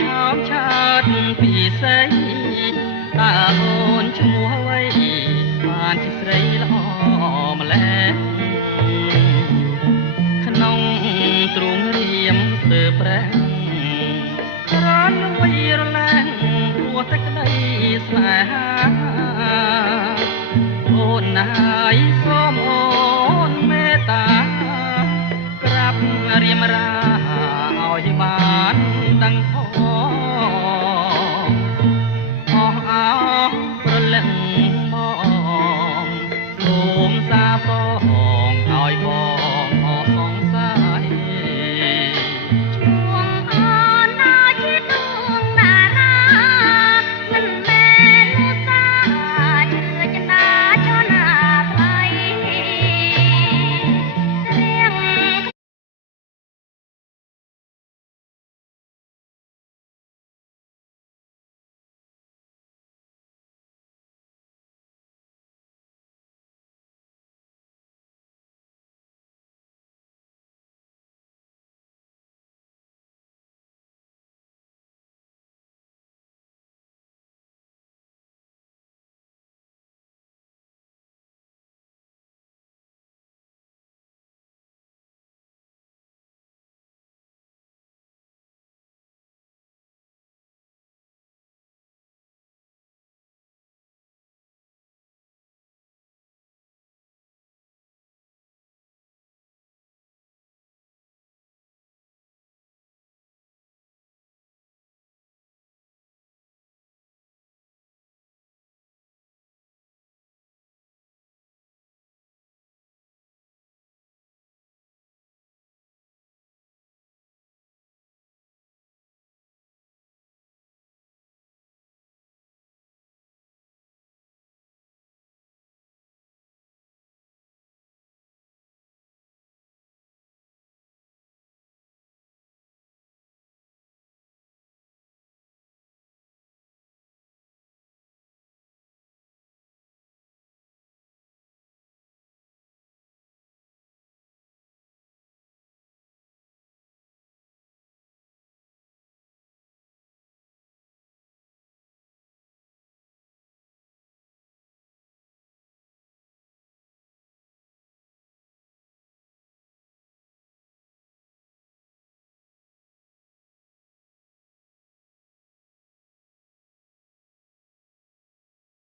ឆោមឆាតពីស្រីតើអូនឈ្មោះអ្វីបានជាស្រីល្អម្ល៉េះក្នុងទ្រូងរៀមស្ទើប្រេះរនលួយរលែងព្រោះតែក្តីស្នេហាអូនណាយសូមអូនមេត្តាក្រាបរៀបរាឲ្យបានដឹង